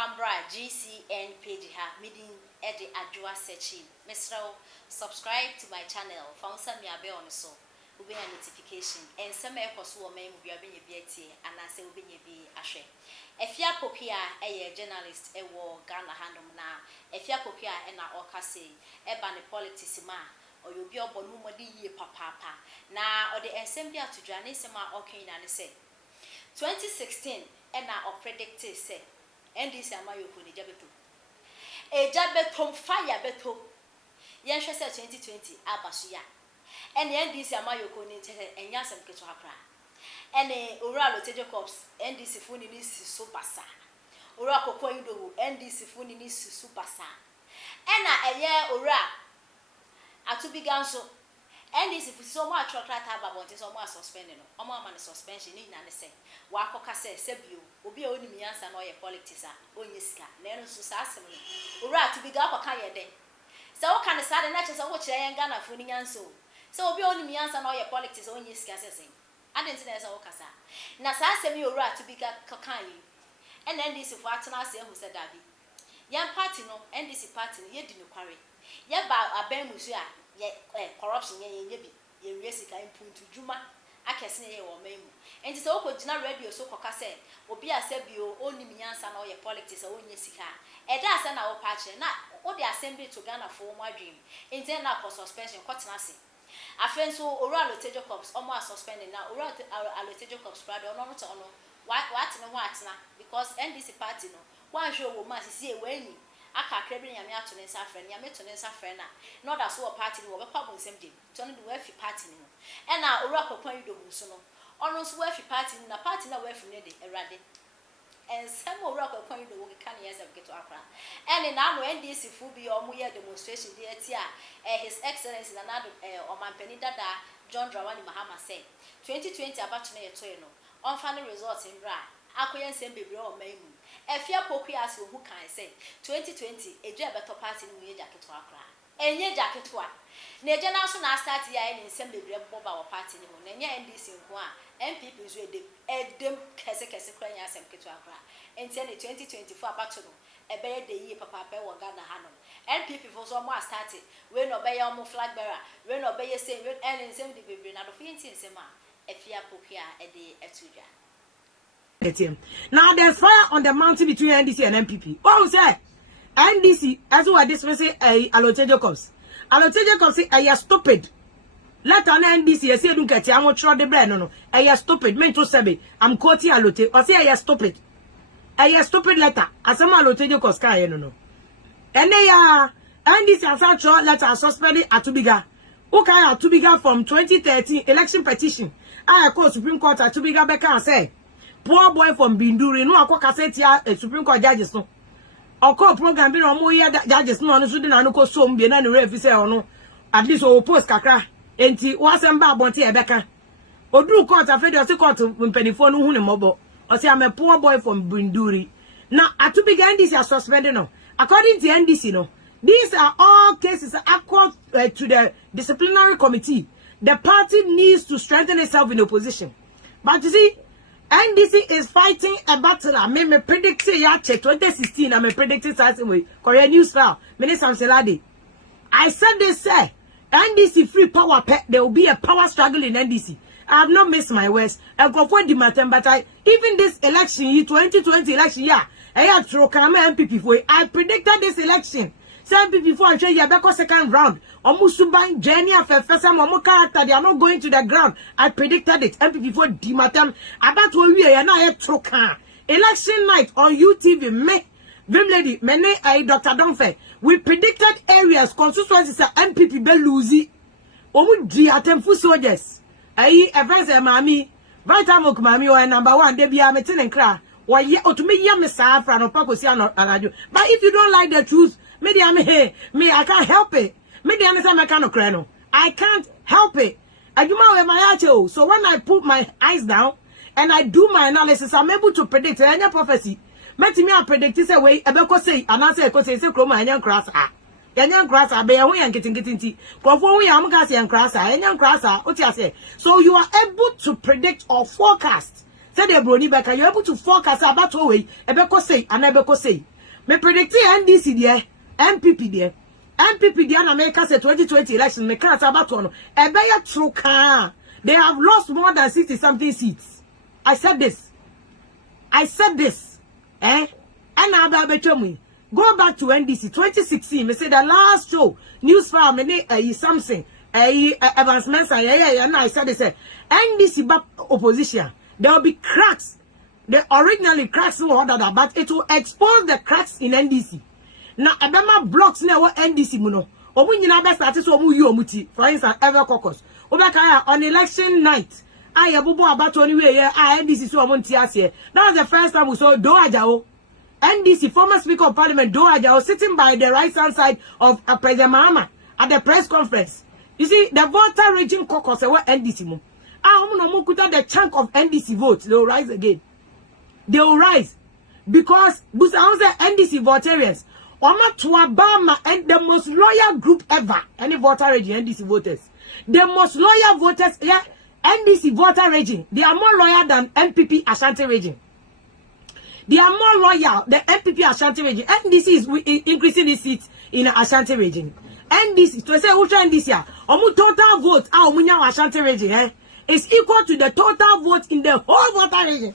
Fambra GCN page ha meeting Eddie Adjoa searching. Mr. Subscribe to my channel. Found some yabe on so. Will be a notification. And some airports will make you be a BT and I say will be a share. If you are Pokia, a journalist, a war, Ghana handom now. If you are Pokia and a Okase, a banny politics or you'll be a bonumadi ye papa. Now, or the assembly to Janisima Okin and say 2016 and now predicted say. And this Amayo Kuni Jabetu. A Jabetum fire beto. Yansha said 2020 Abasuya. And the NDC Amayo Kuni and Yansam Ketuakra. And a Uralo Tejokops, NDC Funinis Supasa. Urako Koido, NDC Funinis Supasa. And a year Ura. A to begin so. And this if so much chocolate about is almost suspended. Almost suspension in and say, Wakoka says, Sebio, Ubi only me answer no your politics, Oniska, Neno Susasimi. Ura to be up a kaya then. So can the sudden natures of which I am gonna fooling and so. So Ubi only me answer no your politics, Oniska saying. I didn't say so Casa. Nasasemi Ura to be got cocaine. And then this if what I say who said Davi. Young party no, and this party, ye didn't quarry. Ye bow a ben musia. Corruption ye Jessica in Puntu Juma, I can say or memo. And it's all good radio so coca said, or be a sebio, only me answer all your politics or Jessica. And that's an our patch, not all the assembly to Ghana for my dream. In then up for suspension, quite nothing. I friend so oral Tejocops, almost suspended now, oral Tejocops, brother, or not on what no what now, because NDC party no, one show will must see when aka krebin yame atone nsa friend yame tone nsa friend na not as a party no be pabon sem dem tone do wafi party no e na owura kokwan yido mu so no ono so wafi party na party na wafi ne de erade en sem owura kokwan yido wo kan yesem keto akra en na no NDC fu bi o mu ye demonstration de ati a his excellency na nado o mampani dada John Dramani Mahama say 2020 abatone ye toy no on final results in bra akoyen sem bebre o maimu Efia Pokia as who can say 2020 a job at party in your jacket to Accra. And your jacket to Naja National start here in assembly bob our party in NDC and people is ready a dim Casekasakran as and Ketuakra. And send it 2024 battle a bear the year Papa or Ghana Hanum. And people for some more started when obey your flag bearer, when obey your same and in assembly be not of Fiancy Sema, Efia Pokia a day at Suja. Now there's fire on the mountain between NDC and MPP. Oh, say NDC, as well as this one say, Alote Jacobs. Alote Jacobs say, I stupid. Let an NDC say, don't get I'm try the brand. No, I stupid. Meant to say, I'm quoting Alote, or say, I stupid. I stupid letter. As some Alote Jacobs can, no. And they are NDC and such letter suspended at Tubiga. Okay, at Tubiga from 2013 election petition. I call Supreme Court at Tubiga Becca and say, poor boy from Binduri, no akwa cassette a Supreme Court judges no. Oko program be no mo ya judges no so dey na no ko so mbe na ne ref say ono at least o post kakra enti wasem ba abonte e beka. Oduru court afedi o se court mpanifo no hu ne mobo. O say am a poor boy from Binduri. Now atubiga NDC are suspended no. According to NDC no, these are all cases across to the disciplinary committee. The party needs to strengthen itself in opposition. But you see NDC is fighting a battle. I me predict ya 2016. I me predicting something way. Korea news file. Minister Samselade. I said they say NDC free power. There will be a power struggle in NDC. I have not missed my words. I go for the matter, but even this election year, 2020 election year, I had throw MPP for. I predicted this election. Some people before I show you back second round. Omusuban journey of first time character they are not going to the ground. I predicted it. And before Dimatam about we are now troka. Election night on UTV me Vim lady mene Dr. Donfe. We predicted areas constituencies MPP be lose. Omu di atemfu soldiers. Events mami. Vitamok mami or number one they be a meeting and cry. Why ye to me yam safra no pakosia no radio. But if you don't like the truth, me I can't help it. Me I can't help it. So when I put my eyes down and I do my analysis, I'm able to predict any prophecy. Me predict say way ebeko say and I say kroma enyan krasa. Enyan krasa be ho yan kitinkitinti. Kofo ho yan amga say enyan krasa. Oti say. So you are able to predict or forecast. Say the broni beka you're able to forecast about way ebeko say and ebeko say. Me predict NDC there, MPP there. MPP there na make us a 2020 election. Me can't about one. Ebeya true car. They have lost more than 60 something seats. I said this. And now go back to NDC 2016. Me say the last show news farm me something Evans Mensah and I said this NDC back opposition. There will be cracks. They originally cracks no other that, but it will expose the cracks in NDC. Now Abema blocks now NDC muno. Omu nyina best start so omu yu omuti. For instance, Ever Caucus. Obekaya on election night. I abubu abato anyway NDC so omunti ase. That was the first time we saw Do Ajao. NDC former Speaker of Parliament Do Ajao sitting by the right hand side of President Mahama at the press conference. You see the voter raging caucus NDC mo. The chunk of NDC votes, they will rise again. They will rise because NDC votarians, Oma Tuabama and the most loyal group ever, any voter raging NDC voters. The most loyal voters, yeah, NDC voter raging, they are more loyal than MPP Ashanti raging. They are more loyal than MPP Ashanti raging. NDC is increasing its seats in Ashanti raging. NDC, to say ultra NDC, total votes, Ashanti raging, is equal to the total vote in the whole voter region.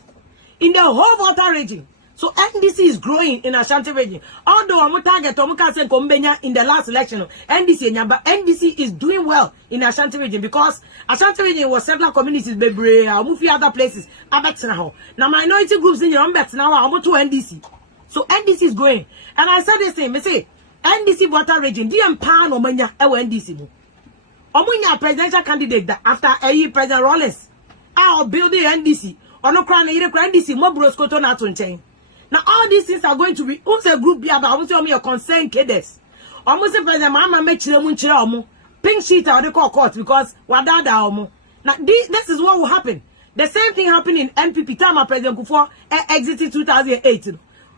In the whole voter region. So NDC is growing in Ashanti region. Although I'm target in the last election, NDC is doing well in Ashanti region because Ashanti region was several communities, baby, other places. Now minority groups in your now to NDC. So NDC is growing. And I said this thing, I say NDC voter region, DM Pan or Mania, NDC. Omunya presidential candidate that after President Rollins, I'll build the NDC. Ono crown NDC, more broskoto na chain. Now all these things are going to be who's a group here, but I want to your concern cadets. Almost President Mama make chile pink sheet or they call court because wadada omo. Now this is what will happen. The same thing happened in MPP time of President Kufuor exited 2008.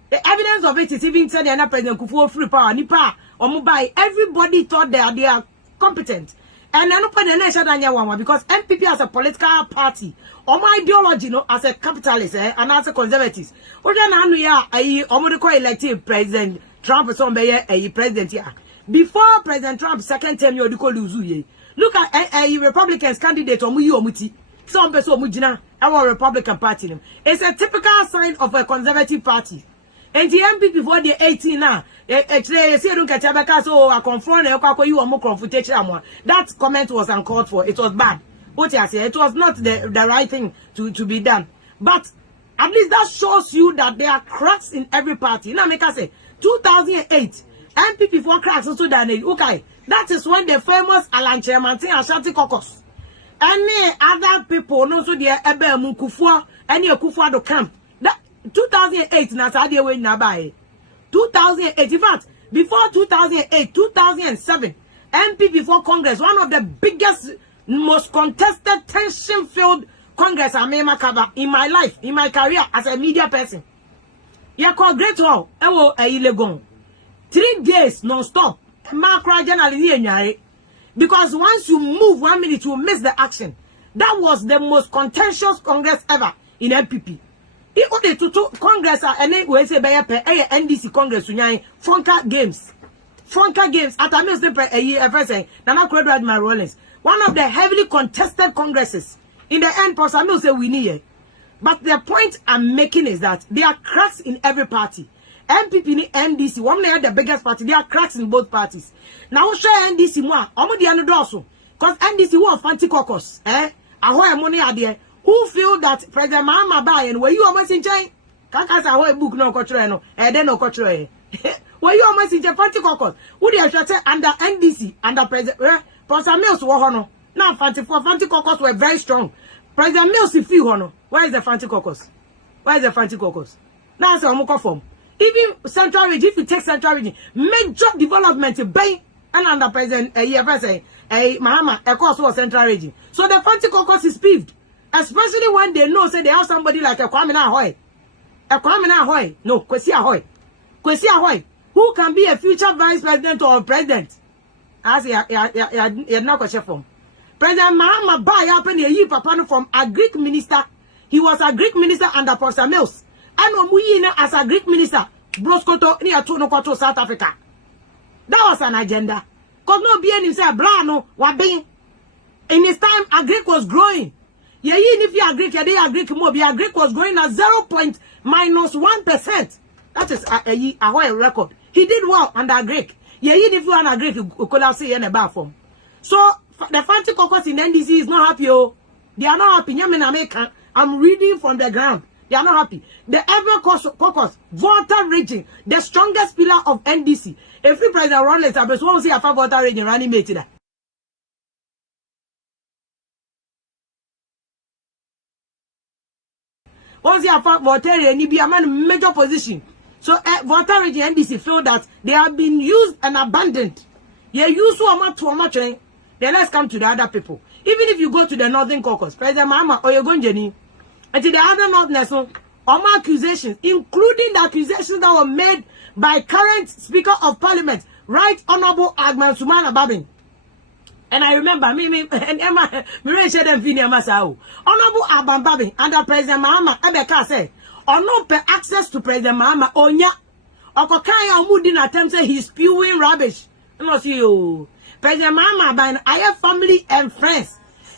The evidence of it is even said that President Kufuor free power, nipa, omubai. Everybody thought they are competent. And I don't put the nation down because MPP as a political party, or my ideology, as a capitalist and as a conservative. Elected President Trump is a president here. Before President Trump's second term, you look at a Republicans candidate or Muti. Some person Mujina, our Republican Party. It's a typical sign of a conservative party. And the MPP for the 18 now, that comment was uncalled for. It was bad. What I say, it was not the right thing to be done. But at least that shows you that there are cracks in every party. Now, make us say 2008, MPP for cracks also done it. Okay, that is when the famous Alan Chairman Ashanti Caucus. Any other people, no, so the Ebe Mukufuor, any Kufuor do camp. 2008 na sadia we na buy 2008 in fact before 2008 2007 MPP for Congress, one of the biggest most contested tension filled Congress I may cover in my life, in my career as a media person. You call great hall illegal 3 days non-stop because once you move 1 minute you miss the action. That was the most contentious Congress ever in MPP. Congress and NDC Congress Funka Games. At a year Nana Admiral Rollins. One of the heavily contested congresses. In the end, Samuel say we need it. But the point I'm making is that there are cracks in every party. MPP and NDC, one of the biggest party, there are cracks in both parties. Now share NDC more. I'm the other also. Because NDC was fancy caucus. Ahoy money are there. Who feel that President Mahama buy and were you almost in China? Can't a book no culture no, then no culture. Were you almost in Fancy Caucus? Would you have said under NDC, under President Professor Mills Wahono? Now Fancy Caucus were very strong. President Mills if you hono. Where is the Fancy Caucus? Where is the Fancy Caucus? Now it's a Moko form. Even Central Region, if you take Central Region, major development bay and under President Mahama, of course, was Central Region. So the Fancy Caucus is peeved. Especially when they know, say they have somebody like a Kwame Ahoy. No, Kwesi Ahoy. Who can be a future vice president or president? As you're not a chef from. President Mahama buy up in a year from a Greek minister. He was a Greek minister under Professor Mills. And as a Greek minister, Broscoto near to South Africa. That was an agenda. Because no be any say Brano Wabing. In his time, Agric was growing. Yeah, if you agree, they agree more. The Agric was growing at 0.1%. That is a whole record. He did well under Agric. Yeah, if you are Agric, you could have seen in a bar form. So the fancy caucus in NDC is not happy. Oh, they are not happy. I'm reading from the ground. They are not happy. The ever caucus, Volta region, the strongest pillar of NDC. If you President Ronald Sabes won't see a Volta region running mate. Once you have Volta region, be a man major position. So Volta region NDC feel that they have been used and abandoned. They use so much to much. Then let's come to the other people. Even if you go to the Northern Caucus, President Mahama or you're going Jenny. And to the other Northerners, all accusations, including the accusations that were made by current Speaker of Parliament, Right Honorable Agman Sumana Babin. And I remember, and Emma, Honorable Agman Babin, under President Mahama, Ebeka said, or no per access to President Mahama, Onya, or Kokaya Mudin attempts he's spewing rubbish. No, see you. President Mahama, by an family and friends.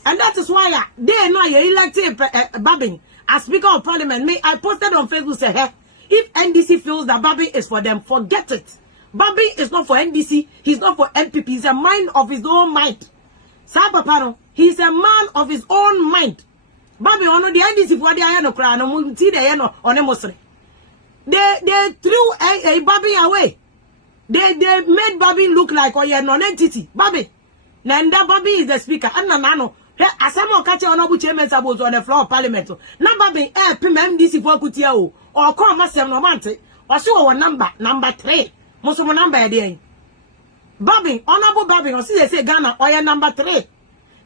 And that is why they know you elected Babin as Speaker of Parliament. Me, I posted on Facebook say, hey, if NDC feels that Babin is for them, forget it. Babin is not for NDC. He's not for MPP. He's a man of his own mind. Sapapano, he's a man of his own mind. Babin, on the NDC for the Ayano crown, on the Ayano on a Muslim. They threw a Babin away. They made Babin look like a non-entity. Babin. Nanda Babin is the speaker. And Nano. Asamo catch honorable chairman sabos on the floor of Parliament. Number being MDC for Kutiao or call Master Nomante or show our number 3. Most of my number again. Bobbing, honorable Bobbing, or see say Ghana or number 3.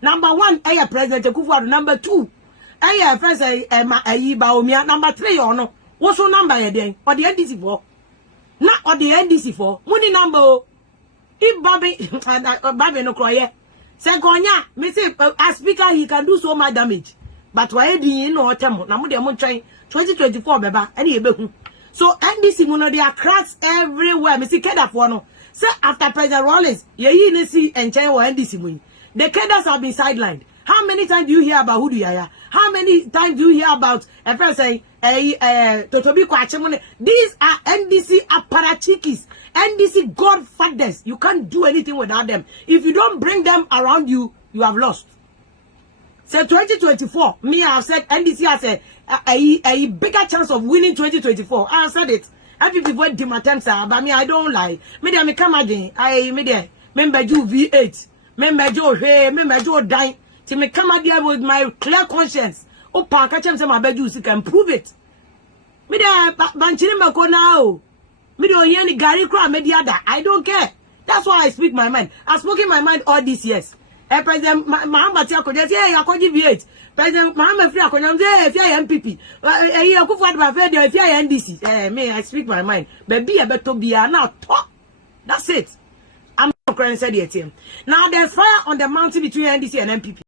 Number 1, a President Kufuor, number 2. A President Baumia, number 3 or no. What's your number again? Or the NDC for? Not or the NDC for. Money number. If Bobbing no cry. Sekonya, me say as speaker he can do so much damage. But why do you know temo? Na mo dey mo try 2024 beba any ebehu. So NDC mo no dey cracks everywhere. Me see Keda for no. Say after President Rawlings, ye ne see enchen wo NDC mo. The Kedas have been sidelined. How many times do you hear about Hudu Yaya? How many times do you hear about a person Totobi Kwachemone? These are NDC apparatchikis. NDC godfathers. You can't do anything without them. If you don't bring them around you, you have lost. So 2024, me I have said NDC has a bigger chance of winning 2024. I have said it. Every people dim attempts are, but me I don't lie. Me I come again. I remember you V8. Remember Joe Hey. Remember Joe Die. To me come again with my clear conscience. Oh, catch him some you can prove it. Me there banchini mako now. Me don't hear any Gary Crow mediada. I don't care. That's why I speak my mind. I've spoken my mind all these years. President Mahama Tiako just say I could V8. President Mahama Free Akonam say if you are MPP. You could fight my friend if you are NDC. Me I speak my mind. But be a better be now talk. That's it. I'm not crying said it. Now there's fire on the mountain between NDC and MPP.